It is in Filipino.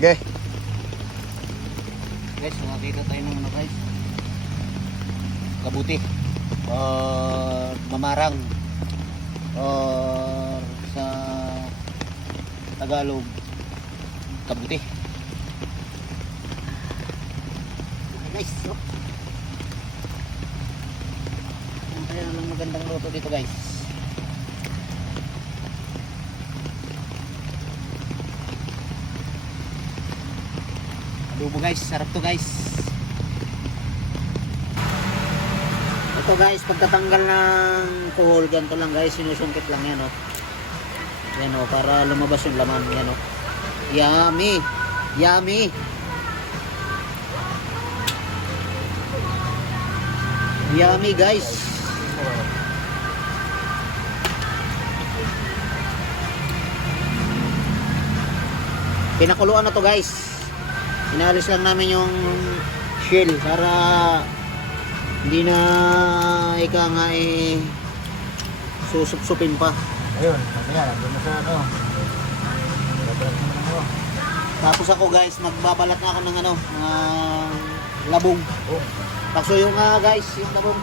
Okay. Guys, makakita tayo ng ano guys. Kabuti. Or mamarang. Or sa Tagalog, kabuti. Guys, so. Ang kaya naman magandang luto dito guys. Adobo guys, sarap to guys. Ito guys, pagtatanggal ng kuhol, ganito lang guys, sinusungkit lang yan oh. Yan oh, para lumabas yung laman yan oh. Yummy! Yummy! Yummy guys! Pinakuluan na to guys. Inalis lang namin yung shell para hindi na ika nga susup-supin pa. Ayun, mamaya, nandun na sa ano. Tapos ako guys, magbabalat na ako ng ano, labong. Pakso yung guys, yung labong.